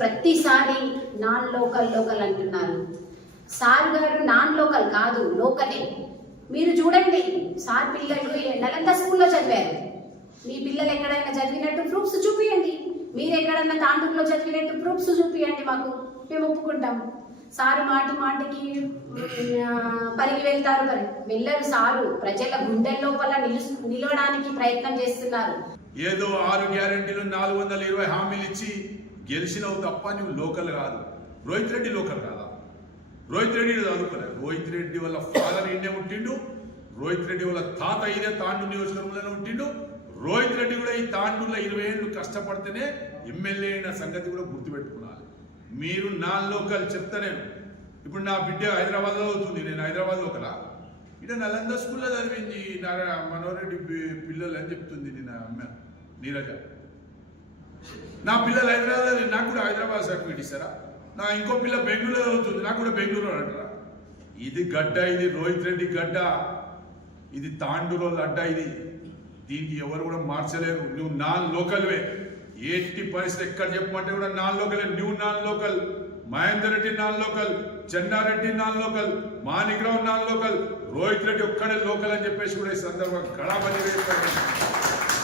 ప్రతిసారి non local local అంటున్నారు. Sir గారు నాన్ లోకల్ కాదు, లోకలే. మీరు చూడండి, సార్ పిల్లలు నలంద స్కూల్లో చదివారు. మీ పిల్లలు ఎక్కడైనా చదివినట్టు ప్రూఫ్స్ చూపియండి. మీరు ఎక్కడన్నా తాండూరులో చదివినట్టు ప్రూఫ్స్ చూపియండి, మాకు మేము ఒప్పుకుంటాం. సారు మాటికి పరిగి వెళ్తారు, వెళ్ళరు. సారు ప్రజల గుండెల లోపల నిలవడానికి ప్రయత్నం చేస్తున్నారు. ఏదో 6 గ్యారెంటీలు 420 హామీలు ఇచ్చి గెలిచినవు తప్ప నువ్వు లోకల్ కాదు. రోహిత్ రెడ్డి లోకల్ కాదా? రోహిత్ రెడ్డి చదువుకోలేదు. రోహిత్ రెడ్డి వాళ్ళ ఫాదర్ ఈయనే ఉంటిండు. రోహిత్ రెడ్డి వాళ్ళ తాత ఇదే తాండూరు నియోజకవర్గంలోనే ఉంటిండు. రోహిత్ రెడ్డి కూడా ఈ తాండూరులో 20 ఏళ్ళు కష్టపడితేనే ఎమ్మెల్యే అయిన సంగతి కూడా గుర్తుపెట్టుకున్నాను. మీరు నాన్ లోకల్ చెప్తా. నేను ఇప్పుడు నా బిడ్డ హైదరాబాద్లో అవుతుంది, నేను హైదరాబాద్ లోకలా. ఇట నలంద స్కూల్లో చదివింది మనోరెడ్డి పిల్లలు అని చెప్తుంది నిన్న అమ్మ నీరజ. నా పిల్లలు హైదరాబాద్, నాకు కూడా హైదరాబాద్ సర్టిఫికేట్ ఇస్తారా? నా ఇంకో పిల్ల బెంగళూరులో అవుతుంది, నాకు కూడా బెంగళూరు అంటారా? ఇది గడ్డ, ఇది రోహిత్ రెడ్డి గడ్డ, ఇది తాండూరు అడ్డ. ఇది దీనికి ఎవరు కూడా మార్చలేరు. నువ్వు నాన్ లోకల్వే. ఎట్టి పరిస్థితి ఎక్కడ చెప్పమంటే కూడా నాన్ లోకలే. నువ్వు non local, Mahender Reddy non local, Chennareddy non local, Manikrao non local, Rohit Reddy ఒక్కడే లోకల్ అని చెప్పేసి కూడా ఈ సందర్భంగా గడాబలి వేస్తారు.